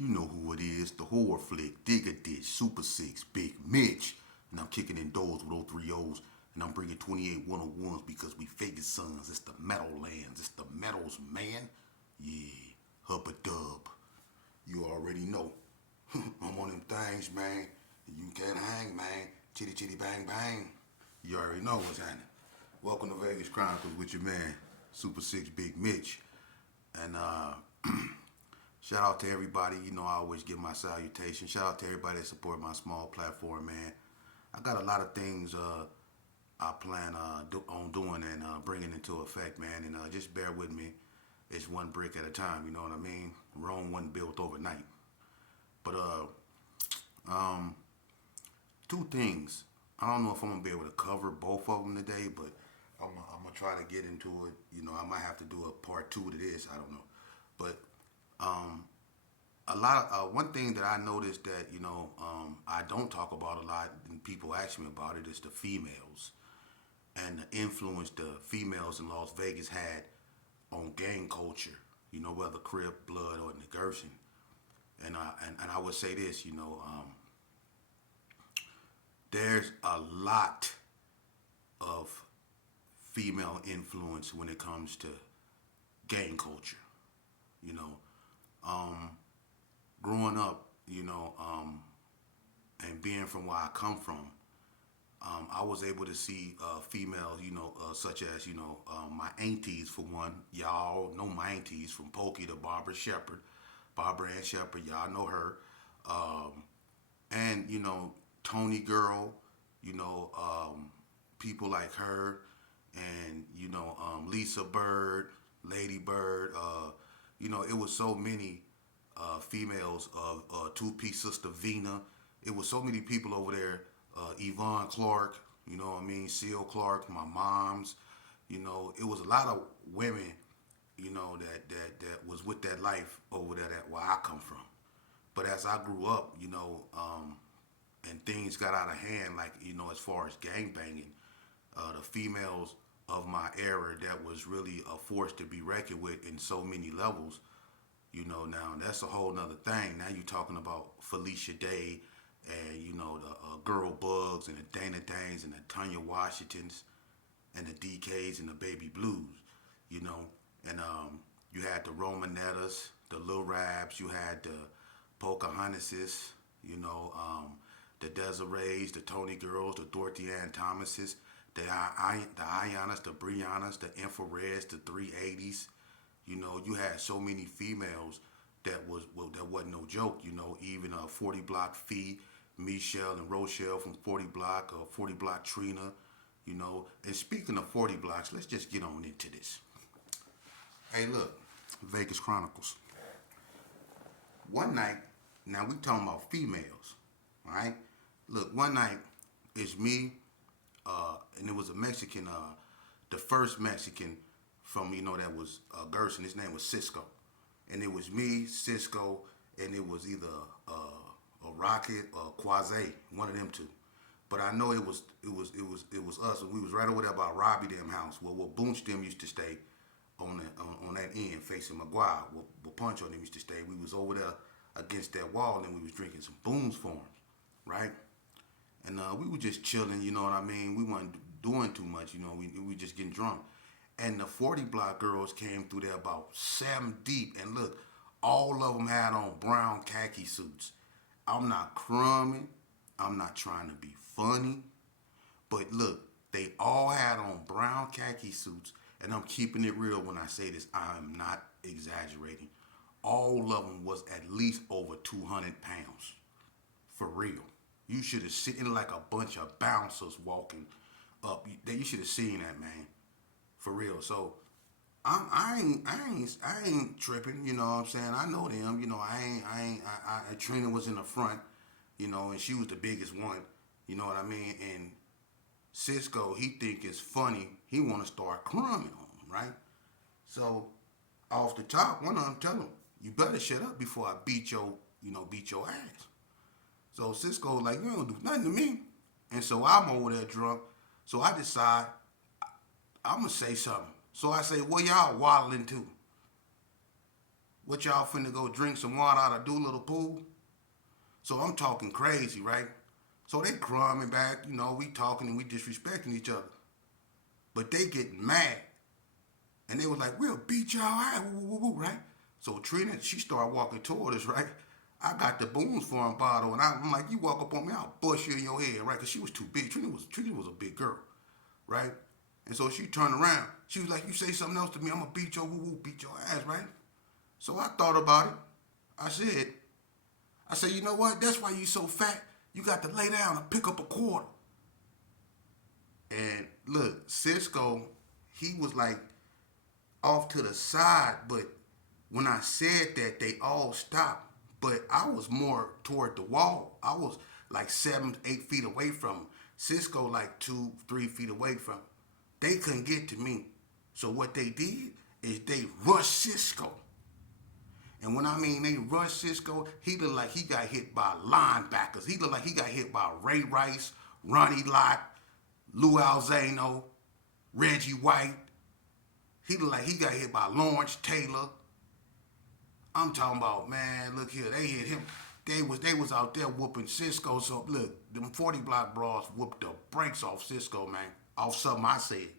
You know who it is, the horror flick, Digger Ditch, Super Six, Big Mitch. And I'm kicking in doors with 0 3 O's. And I'm bringing 28 101s because we Vegas sons. It's the metal lands. It's the metals, man. Yeah, hubba dub. You already know. I'm on them things, man. You can't hang, man. Chitty chitty bang bang. You already know what's happening. Welcome to Vegas Chronicles with your man, Super Six Big Mitch. And shout out to everybody. You know I always give my salutation. Shout out to everybody that support my small platform, man. I got a lot of things I plan on doing and bringing into effect, man. And just bear with me. It's one brick at a time. You know what I mean? Rome wasn't built overnight. But two things. I don't know if I'm gonna be able to cover both of them today, but I'm gonna try to get into it. You know, I might have to do a part two to this. I don't know, but um, a lot of one thing that I noticed that I don't talk about a lot, and people ask me about it, is the females and the influence the females in Las Vegas had on gang culture. You know, whether Crip, Blood, or Gerson. And I would say this, there's a lot of female influence when it comes to gang culture. You know, um, growing up, and being from where I come from, I was able to see females, such as, my aunties for one. Y'all know my aunties from Pokey to Barbara Shepherd. Barbara Ann Shepherd, y'all know her. And, Tony Girl, you know, people like her, and, Lisa Bird, Lady Bird. It was so many females of two-piece sister Vina. It was so many people over there. Yvonne Clark, you know what I mean? Seal Clark, my mom's. It was a lot of women, that was with that life over there that where I come from. But as I grew up, and things got out of hand, like, as far as gang banging, the females of my era that was really a force to be reckoned with in so many levels. Now that's a whole nother thing. Now you're talking about Felicia Day and, the Girl Bugs and the Dana Danes and the Tanya Washingtons and the DKs and the Baby Blues, you know. And you had the Romanettas, the Lil Rabs, you had the Pocahontases, the Desirees, the Tony Girls, the Dorothy Ann Thomases, the Ayanas, the Briannas, the Infrareds, the 380s. You had so many females that wasn't no joke. Even 40 Block Fee, Michelle and Rochelle from 40 Block, 40 Block Trina. And speaking of 40 blocks, let's just get on into this. Hey, look, Vegas Chronicles. One night, now we talking about females, all right? Look, one night, it's me, and it was a Mexican, the first Mexican from, that was Gerson. His name was Cisco. And it was me, Cisco, and it was either a Rocket or Quasi, one of them two. But I know it was us, and we was right over there by Robbie them house, where Boonch them used to stay on that end facing McGuire. Where Punch on them used to stay. We was over there against that wall, and then we was drinking some Boone's Farms, right? And we were just chilling, you know what I mean? We weren't doing too much, we were just getting drunk. And the 40 block girls came through there about 7 deep. And look, all of them had on brown khaki suits. I'm not crumbing. I'm not trying to be funny. But look, they all had on brown khaki suits. And I'm keeping it real when I say this. I'm not exaggerating. All of them was at least over 200 pounds. For real. You should have seen like a bunch of bouncers walking up. You should have seen that, man. For real. So I ain't tripping, you know what I'm saying? I know them, Trina was in the front, and she was the biggest one, you know what I mean? And Cisco, he think it's funny, he wanna start crumbing on him, right? So off the top, one of them tell him, you better shut up before I beat your ass. So Cisco like, you don't do nothing to me. And so I'm over there drunk. So I decide I'm going to say something. So I say, what y'all waddling to? What y'all finna go drink some water out of Doolittle pool? So I'm talking crazy, right? So they crumbing back, we talking and we disrespecting each other. But they getting mad. And they was like, we'll beat y'all out, woo, woo, woo, right? So Trina, she started walking toward us, right? I got the Boone's Farm bottle, and I'm like, you walk up on me, I'll bust you in your head, right? Because she was too big. Trina was a big girl, right? And so she turned around. She was like, you say something else to me, I'm going to beat your woo-woo, beat your ass, right? So I thought about it. I said, you know what? That's why you so fat. You got to lay down and pick up a quarter. And look, Cisco, he was like off to the side, but when I said that, they all stopped. But I was more toward the wall. I was like 7, 8 feet away from him. Cisco like 2, 3 feet away from him. They couldn't get to me. So what they did is they rushed Cisco. And when I mean they rushed Cisco, he looked like he got hit by linebackers. He looked like he got hit by Ray Rice, Ronnie Lott, Lou Alzano, Reggie White. He looked like he got hit by Lawrence Taylor. I'm talking about, man, look here, they hit him. They was out there whooping Cisco. So look, them 40 block bras whooped the brakes off Cisco, man. Off something I said.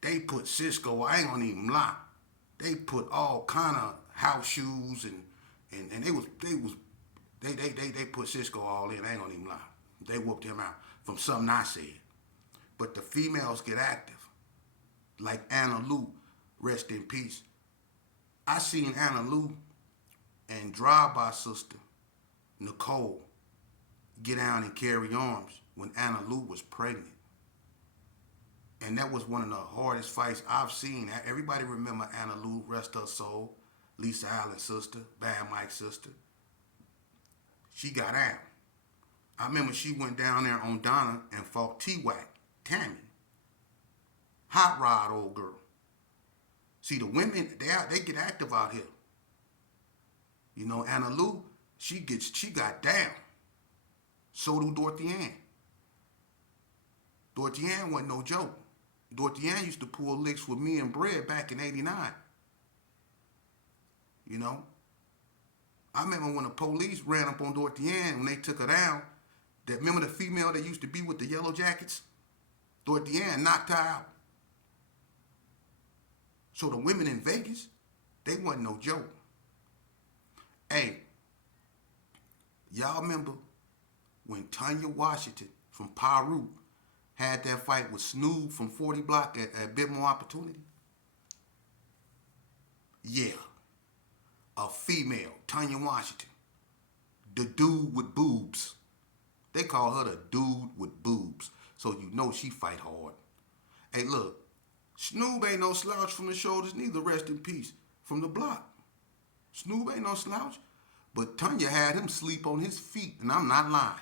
They put Cisco, I ain't gonna even lie. They put all kind of house shoes and they put Cisco all in. I ain't gonna even lie. They whooped him out from something I said. But the females get active. Like Anna Lou, rest in peace. I seen Anna Lou and drive-by sister Nicole get down and carry arms when Anna Lou was pregnant. And that was one of the hardest fights I've seen. Everybody remember Anna Lou, rest her soul, Lisa Allen's sister, Bad Mike's sister. She got out. I remember she went down there on Donna and fought T-Wack, Tammy. Hot rod old girl. See, the women, they get active out here. Anna Lou, she got down. So do Dorothy Ann. Dorothy Ann wasn't no joke. Dorothy Ann used to pull licks with me and Bread back in '89. I remember when the police ran up on Dorothy Ann when they took her down. Remember the female that used to be with the yellow jackets? Dorothy Ann knocked her out. So the women in Vegas, they wasn't no joke. Hey, y'all remember when Tanya Washington from Peru had that fight with Snoop from 40 Block at Bit More Opportunity? Yeah. A female, Tanya Washington. The dude with boobs. They call her the dude with boobs. So she fight hard. Hey, look. Snoop ain't no slouch from the shoulders neither, rest in peace, from the block. Snoop ain't no slouch. But Tanya had him sleep on his feet, and I'm not lying.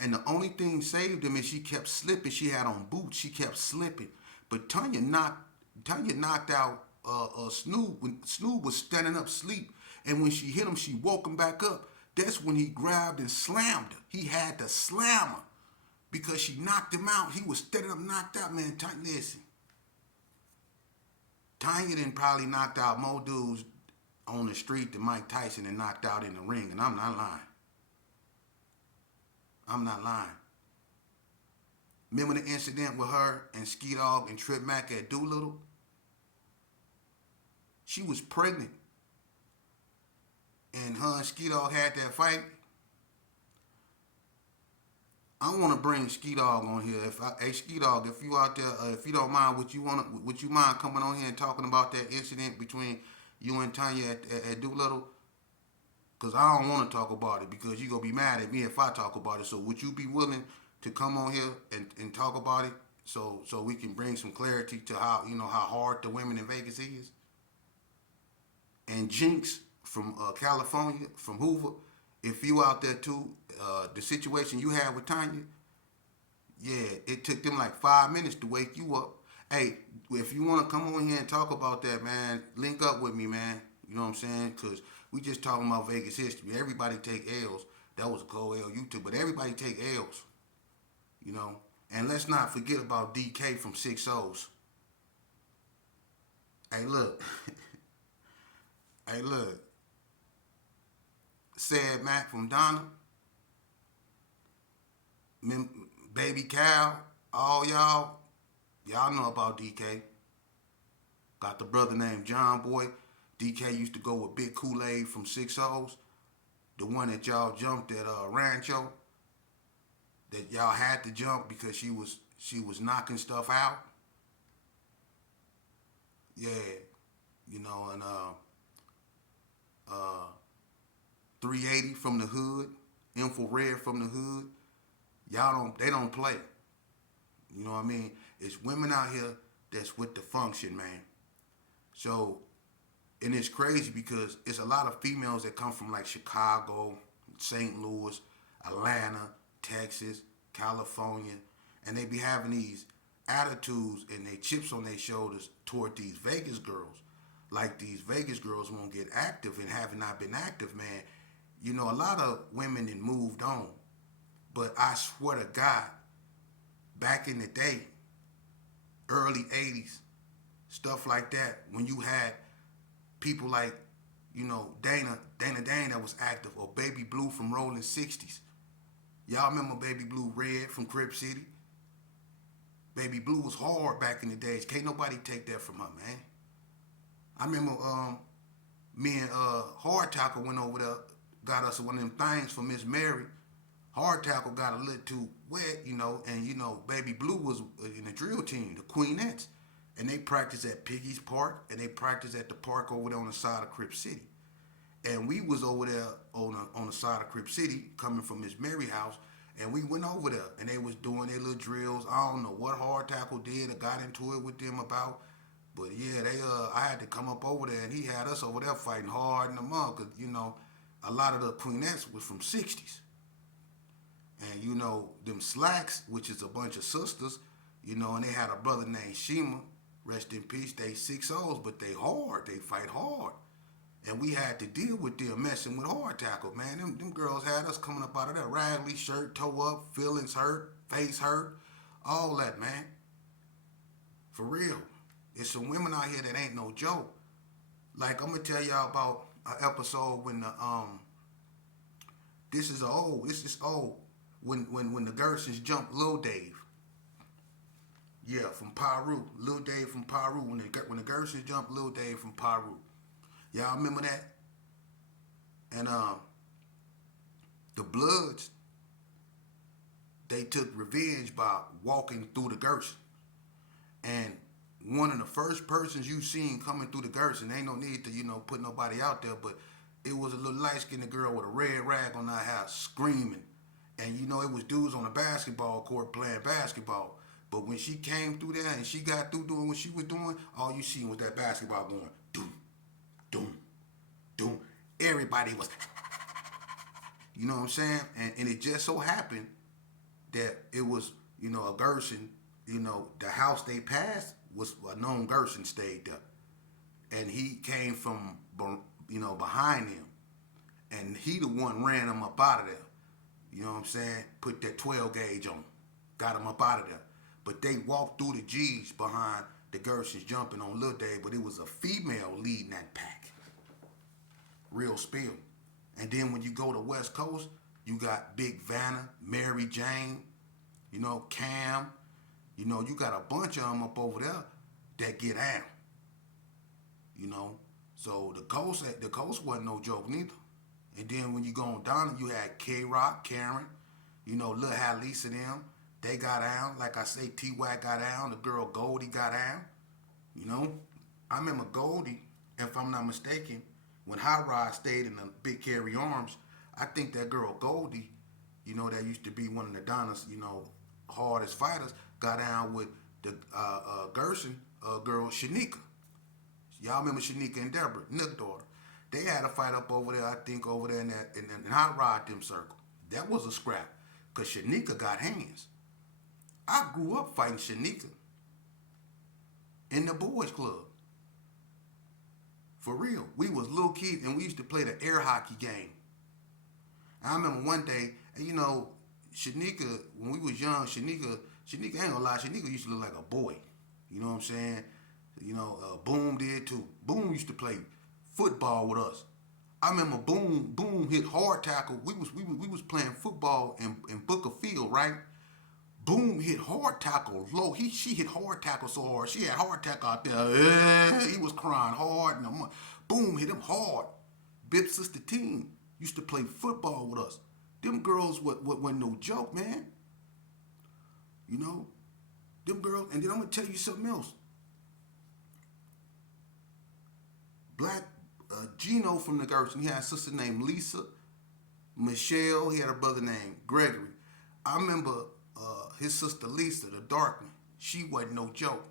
And the only thing saved him is she kept slipping. She had on boots. She kept slipping. But Tanya knocked out Snoop when Snoop was standing up asleep. And when she hit him, she woke him back up. That's when he grabbed and slammed her. He had to slam her because she knocked him out. He was standing up knocked out, man. Listen. Tanya done probably knocked out more dudes on the street than Mike Tyson and knocked out in the ring, and I'm not lying. I'm not lying. Remember the incident with her and Ski Dog and Trip Mack at Doolittle? She was pregnant. And her and Ski Dog had that fight. I want to bring Ski Dog on here. Hey Ski Dog, if you out there, if you don't mind, would you mind coming on here and talking about that incident between you and Tanya at Doolittle? Because I don't want to talk about it because you're going to be mad at me if I talk about it. So would you be willing to come on here and talk about it so we can bring some clarity to how hard the women in Vegas is? And Jinx from California, from Hoover, if you out there too, the situation you had with Tanya, yeah, it took them like 5 minutes to wake you up. Hey, if you want to come on here and talk about that, man, link up with me, man. You know what I'm saying? Because we just talking about Vegas history. Everybody take L's. That was a cold L you took, but everybody take L's. And let's not forget about DK from 6 O's. Hey, look. Hey, look, said Mac from Donna, Baby Cal, all y'all know about DK. Got the brother named John Boy. DK used to go with Big Kool-Aid from 6 O's. The one that y'all jumped at Rancho, that y'all had to jump because she was knocking stuff out. Yeah, and uh 380 from the hood, infrared from the hood. Y'all don't they don't play. You know what I mean? It's women out here that's with the function, man. So, and it's crazy because it's a lot of females that come from like Chicago, St. Louis, Atlanta, Texas, California, and they be having these attitudes and they chips on their shoulders toward these Vegas girls. Like these Vegas girls won't get active and having not been active, man. A lot of women had moved on, but I swear to God, back in the day, early '80s, stuff like that, when you had people like, Dana Dane that was active, or Baby Blue from Rolling 60s. Y'all remember Baby Blue Red from Crip City? Baby Blue was hard back in the days. Can't nobody take that from her, man. I remember me and Hard Tackle went over there, got us one of them things for Miss Mary. Hard Tackle got a little too wet, and Baby Blue was in the drill team, the Queenettes, and they practiced at Piggy's Park, and they practiced at the park over there on the side of Crip City. And we was over there on the side of Crip City, coming from Miss Mary house, and we went over there, and they was doing their little drills. I don't know what Hard Tackle did or got into it with them about, but yeah, I had to come up over there, and he had us over there fighting hard in the mud, cause a lot of the Queenettes was from '60s, and them Slacks, which is a bunch of sisters, and they had a brother named Shima, rest in peace. They 6 O's, but they hard, they fight hard. And we had to deal with them messing with Hard Tackle, man. Them girls had us coming up out of that raggedy shirt, toe up, feelings hurt, face hurt, all that, man. For real. There's some women out here that ain't no joke. Like, I'm gonna tell y'all about an episode when this is old, when the Gersons jumped Lil Dave. Yeah, from Paru. Lil Dave from Paru. When the Gersons jumped Lil Dave from Paru. Y'all remember that? And the Bloods, they took revenge by walking through the Gerson. And one of the first persons you seen coming through the Gerson, ain't no need to, put nobody out there, but it was a little light-skinned girl with a red rag on her house screaming. And it was dudes on a basketball court playing basketball. But when she came through there and she got through doing what she was doing, all you seen was that basketball going doom, doom, doom. Everybody was, you know what I'm saying? And it just so happened that it was, a Gerson, the house they passed was a known Gerson stayed there. And he came from, behind them. And he the one ran him up out of there. You know what I'm saying? Put that 12 gauge on him. Got him up out of there. But they walked through the G's behind the Gersons jumping on Lil Dave, but it was a female leading that pack. Real spill. And then when you go to West Coast, you got Big Vanna, Mary Jane, Cam. You got a bunch of them up over there that get out. So the coast wasn't no joke neither. And then when you go on down, you had K-Rock, Karen, Lil Halisa them. They got down. Like I say, T-Wack got down. The girl Goldie got down. I remember Goldie, if I'm not mistaken, when Hot Rod stayed in the Big Carry Arms, I think that girl Goldie, that used to be one of the Donna's, hardest fighters, got down with the Gerson girl Shanika. Y'all remember Shanika and Deborah, Nook daughter. They had a fight up over there, I think, over there in Hot Rod them circle. That was a scrap, because Shanika got hands. I grew up fighting Shanika in the boys club. For real. We was little kids and we used to play the air hockey game. I remember one day, and Shanika, when we was young, Shanika ain't gonna lie, Shanika used to look like a boy. You know what I'm saying? Boom did too. Boom used to play football with us. I remember Boom hit hard tackle. We was playing football in Booker Field, right? Boom hit hard tackle low. She hit hard tackle so hard. She had hard tackle out there. He was crying hard. And Boom hit him hard. Bip sister team used to play football with us. Them girls wasn't no joke, man. You know, them girls. And then I'm gonna tell you something else. Black Gino from the Gerson, he had a sister named Lisa, Michelle. He had a brother named Gregory. I remember his sister Lisa, the dark one. She wasn't no joke.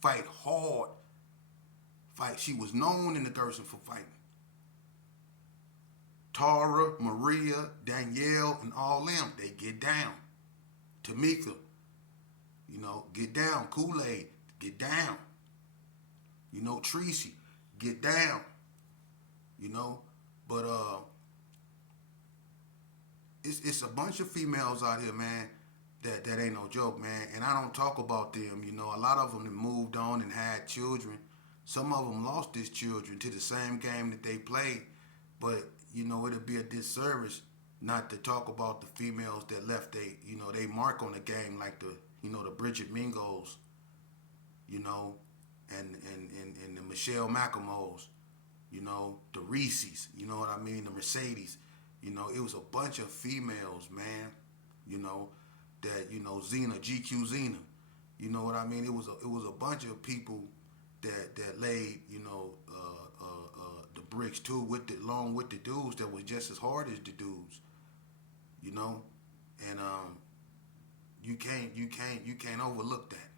Fight hard. Fight. She was known in the Gerson for fighting. Tara, Maria, Danielle, and all them, they get down. Tamika, get down. Kool-Aid, get down. Tracy, get down. But it's a bunch of females out here, man, that ain't no joke, man. And I don't talk about them. A lot of them that moved on and had children. Some of them lost these children to the same game that they played. But it'll be a disservice not to talk about the females that left they mark on the game, like the Bridget Mingos, and the Michelle McElmoes, the Reese's, you know what I mean, the Mercedes. It was a bunch of females, man, that, Xena, GQ Xena, you know what I mean? It was a bunch of people that laid, the bricks too, along with the dudes that was just as hard as the dudes, and you can't overlook that.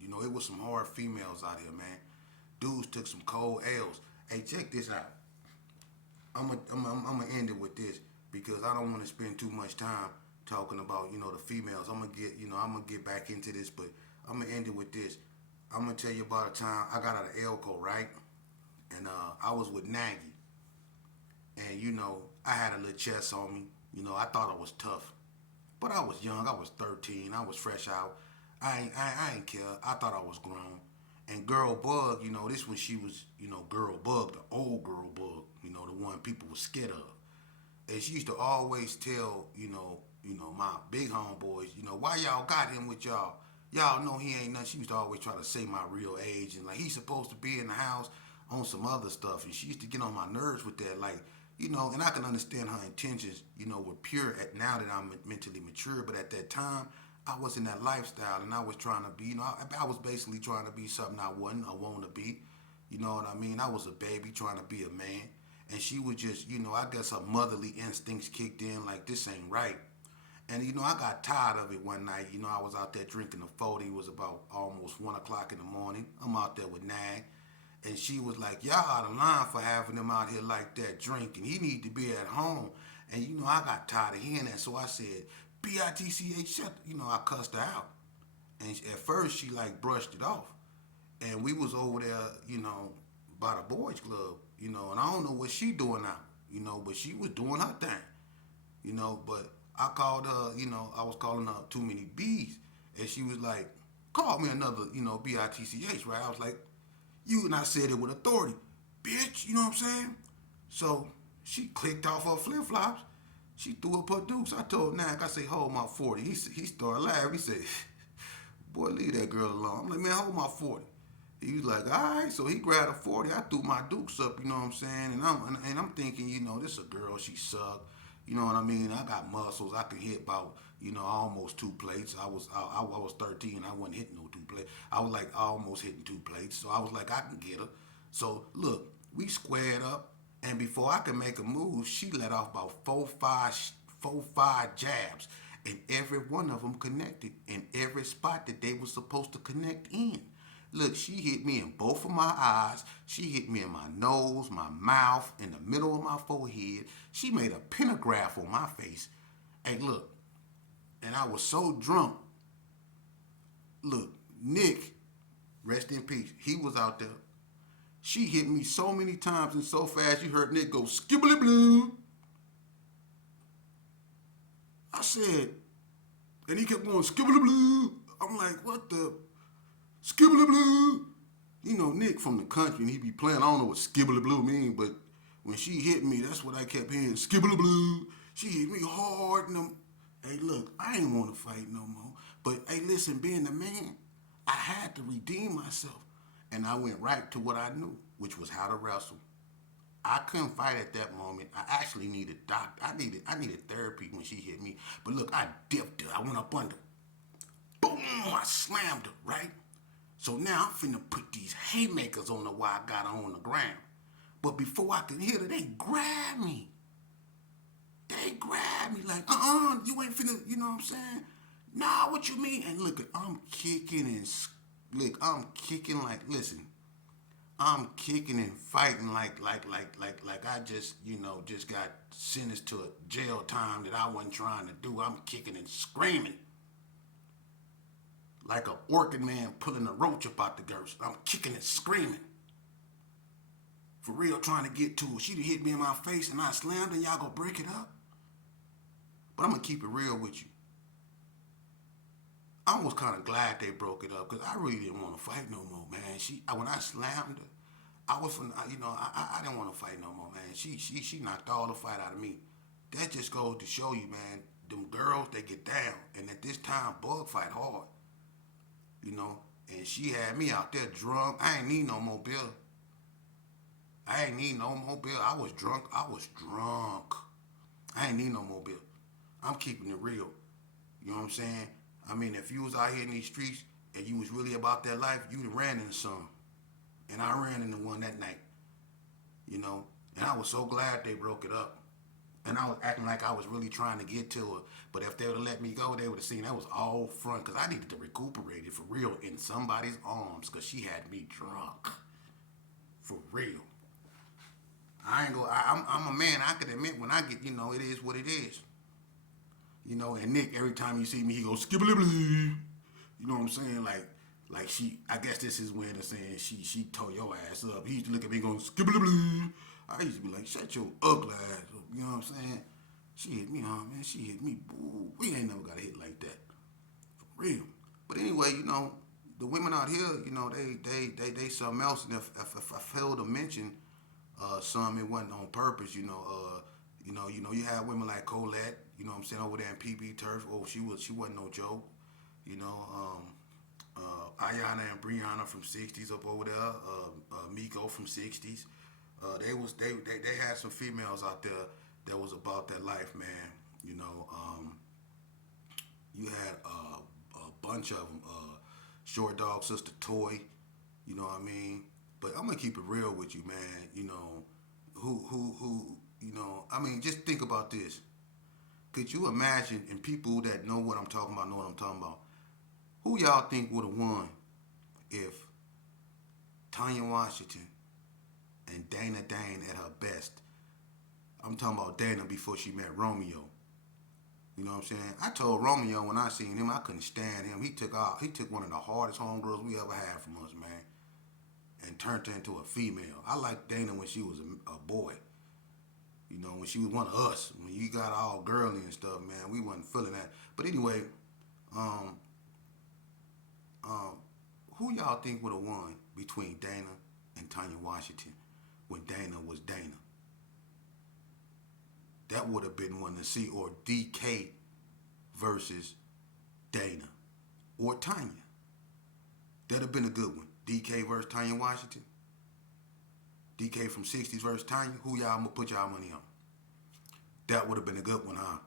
It was some hard females out here, man. Dudes took some cold L's. Hey, check this out. I'm gonna end it with this because I don't want to spend too much time talking about the females. I'm gonna get back into this, but I'm gonna end it with this. I'm gonna tell you about a time I got out of Elko, right? And I was with Nagy, and I had a little chest on me. I thought I was tough, but I was young. I was 13. I was fresh out. I ain't care. I thought I was grown. And Girl Bug, this when she was, Girl Bug, the old Girl Bug, the one people were scared of. And she used to always tell, my big homeboys, why y'all got him with y'all? Y'all know he ain't nothing. She used to always try to say my real age and like he's supposed to be in the house on some other stuff. And she used to get on my nerves with that, like, and I can understand her intentions, were pure now that I'm mentally mature. But at that time, I was in that lifestyle and I was trying to be, I was basically trying to be something I wanted to be. You know what I mean? I was a baby trying to be a man. And she was just, I guess her motherly instincts kicked in like this ain't right. And, I got tired of it one night. I was out there drinking a 40. It was about almost 1 o'clock in the morning. I'm out there with Nag. And she was like, y'all out of line for having him out here like that drinking. He need to be at home. And, I got tired of hearing that. So I said, BITCH, shut. I cussed her out. And at first, she like brushed it off. And we was over there, by the boys club, and I don't know what she doing now, but she was doing her thing, but I called her, I was calling her too many B's. And she was like, call me another, BITCH, right? I was like, and I said it with authority, bitch, you know what I'm saying? So she clicked off her flip-flops. She threw up her dukes. I told Nag, I said, hold my 40. He started laughing. He said, boy, leave that girl alone. I'm like, man, hold my 40. He was like, all right. So he grabbed a 40. I threw my dukes up, you know what I'm saying? And I'm thinking, this a girl. She sucked. You know what I mean? I got muscles. I can hit about, almost 2 plates. I was 13. I wasn't hitting no 2 plates. I was like almost hitting 2 plates. So I was like, I can get her. So look, we squared up. And before I could make a move, she let off about four, five jabs. And every one of them connected in every spot that they were supposed to connect in. Look, she hit me in both of my eyes. She hit me in my nose, my mouth, in the middle of my forehead. She made a pentagraph on my face. Hey, look. And I was so drunk. Look, Nick, rest in peace, he was out there. She hit me so many times and so fast you heard Nick go skibbly blue. I said, and he kept going skibbly blue. I'm like, what the skibbly blue? You Nick from the country, and he be playing. I don't know what skibbly blue mean, but when she hit me, that's what I kept hearing. Skibbly blue. She hit me hard. Hey, look, I ain't want to fight no more. But hey, listen, being the man, I had to redeem myself, and I went right to what I knew, which was how to wrestle. I couldn't fight at that moment. I actually needed doctor. I needed therapy when she hit me. But look, I dipped her. I went up under. Boom! I slammed her, right? So now I'm finna put these haymakers on her while I got her on the ground. But before I could hit her, they grabbed me. They grabbed me like, you ain't finna, you know what I'm saying? Nah, what you mean? And look, I'm kicking and look, I'm kicking like, listen, I'm kicking and fighting like I just, just got sentenced to a jail time that I wasn't trying to do. I'm kicking and screaming like a orchid man pulling a roach up out the girth. I'm kicking and screaming. For real, trying to get to her. She'd hit me in my face and I slammed and y'all gonna break it up. But I'm gonna keep it real with you. I was kind of glad they broke it up because I really didn't want to fight no more, man. When I slammed her, I was from, I didn't want to fight no more, man. She knocked all the fight out of me. That just goes to show you, man, them girls, they get down. And at this time, bug fight hard, you know. And she had me out there drunk. I ain't need no more bill. I ain't need no more bill. I was drunk. I ain't need no more bill. I'm keeping it real. You know what I'm saying? I mean, if you was out here in these streets and you was really about that life, you'd have ran into some. And I ran into one that night, you know. And I was so glad they broke it up. And I was acting like I was really trying to get to her. But if they would have let me go, they would have seen that was all front. Because I needed to recuperate it for real in somebody's arms. Because she had me drunk. For real. I ain't go. I'm a man. I can admit when I get, it is what it is. And Nick, every time he see me, he goes skibbly blee. You know what I'm saying? Like she. I guess this is when of saying she tore your ass up. He used to look at me going skibbly blee. I used to be like, shut your ugly ass up. You know what I'm saying? She hit me, man. She hit me. Boo. We ain't never got a hit like that. For real. But anyway, the women out here, they something else. And if I failed to mention some, it wasn't on purpose. You had women like Colette. You know what I'm saying, over there in PB Turf. Oh, she wasn't no joke. Ayana and Brianna from 60s up over there. Miko from 60s. They had some females out there that was about that life, man. You had a bunch of them. Short Dog Sister Toy. You know what I mean? But I'm gonna keep it real with you, man. Who. I mean, just think about this. Could you imagine, and people that know what I'm talking about know what I'm talking about, who y'all think would have won if Tanya Washington and Dana Dane at her best? I'm talking about Dana before she met Romeo. You know what I'm saying? I told Romeo when I seen him, I couldn't stand him. He took one of the hardest homegirls we ever had from us, man, and turned her into a female. I liked Dana when she was a boy. When she was one of us, when you got all girly and stuff, man, we wasn't feeling that. But anyway, who y'all think would have won between Dana and Tanya Washington when Dana was Dana? That would have been one to see, or DK versus Dana or Tanya. That'd have been a good one. DK versus Tanya Washington. DK from 60s versus Tanya. Who y'all put y'all money on? That would have been a good one, huh?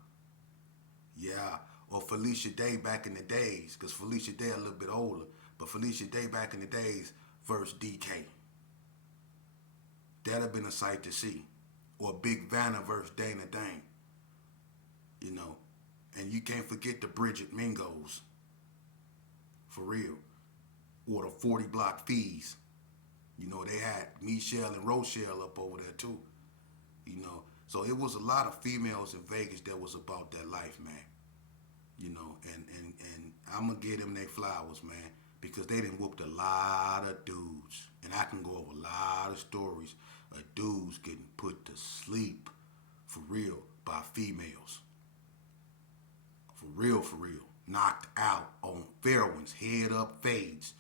Yeah. Or Felicia Day back in the days, because Felicia Day a little bit older, but Felicia Day back in the days versus DK. That'd have been a sight to see. Or Big Vanna versus Dana Dane. And you can't forget the Bridget Mingos. For real. Or the 40 Block Fees. They had Michelle and Rochelle up over there too. So it was a lot of females in Vegas that was about that life, man. And I'm gonna give them their flowers, man, because they done whooped a lot of dudes. And I can go over a lot of stories of dudes getting put to sleep for real by females. For real, for real. Knocked out on fair ones, head up fades.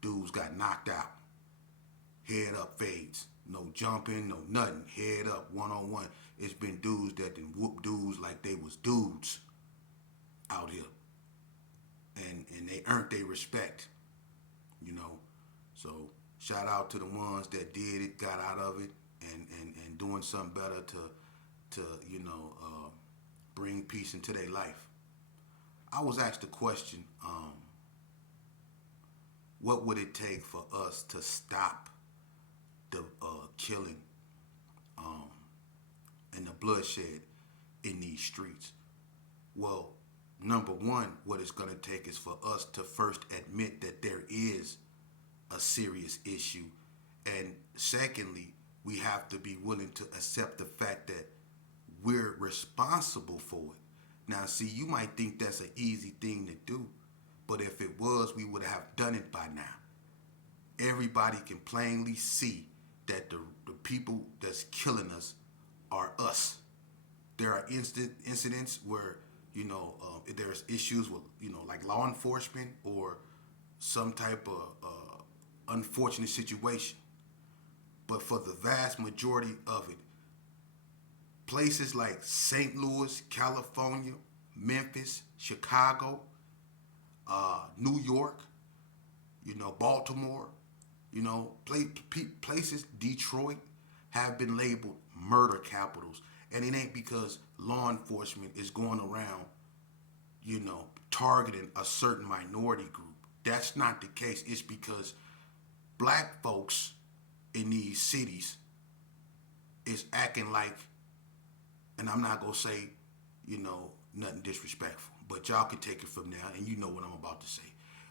Dudes got knocked out. head up fades. No jumping, no nothing. Head up, one on one. It's been dudes that done whoop dudes like they was dudes out here. And they earned their respect, you know. So shout out to the ones that did it, got out of it, and doing something better to bring peace into their life. I was asked the question, what would it take for us to stop the killing and the bloodshed in these streets? Well, number one, what it's going to take is for us to first admit that there is a serious issue. And secondly, we have to be willing to accept the fact that we're responsible for it. Now, see, you might think that's an easy thing to do, but if it was, we would have done it by now. Everybody can plainly see that the people that's killing us are us. There are incidents where, there's issues with, like law enforcement or some type of unfortunate situation. But for the vast majority of it, places like St. Louis, California, Memphis, Chicago, New York, Baltimore, places, Detroit, have been labeled murder capitals. And it ain't because law enforcement is going around, targeting a certain minority group. That's not the case. It's because black folks in these cities is acting like, and I'm not going to say, nothing disrespectful, but y'all can take it from now, and you know what I'm about to say.